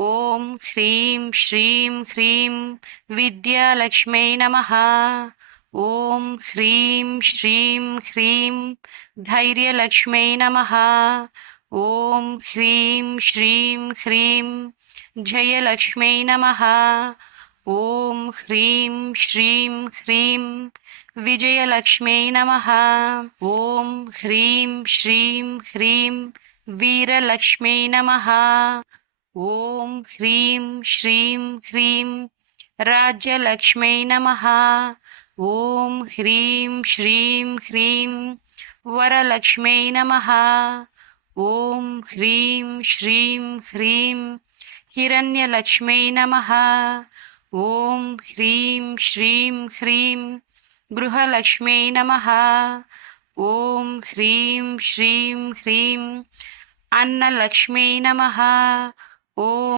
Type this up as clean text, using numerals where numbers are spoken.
ॐ ह्रीं श्रीं ह्रीं विद्यालक्ष्म्यै नमः। ॐ ह्रीं श्रीं ह्रीं धैर्यलक्ष्म्यै नमः। ॐ ह्रीं श्रीं ह्रीं जयलक्ष्म्यै नमः। ॐ ह्रीं श्रीं ह्रीं विजयलक्ष्म्यै नमः। ॐ ह्रीं श्रीं ह्रीं वीरलक्ष्म्यै नमः। ॐ ह्रीं श्रीं ह्रीं राज्यलक्ष्म्यै नमः। ॐ ह्रीं श्रीं ह्रीं वरलक्ष्म्यै नमः। ॐ ह्रीं श्रीं ह्रीं हिरण्यलक्ष्म्यै नमः। ॐ ह्रीं श्रीं ह्रीं गृहलक्ष्म्यै नमः। ॐ ह्रीं श्रीं ह्रीं अन्नलक्ष्म्यै नमः। ॐ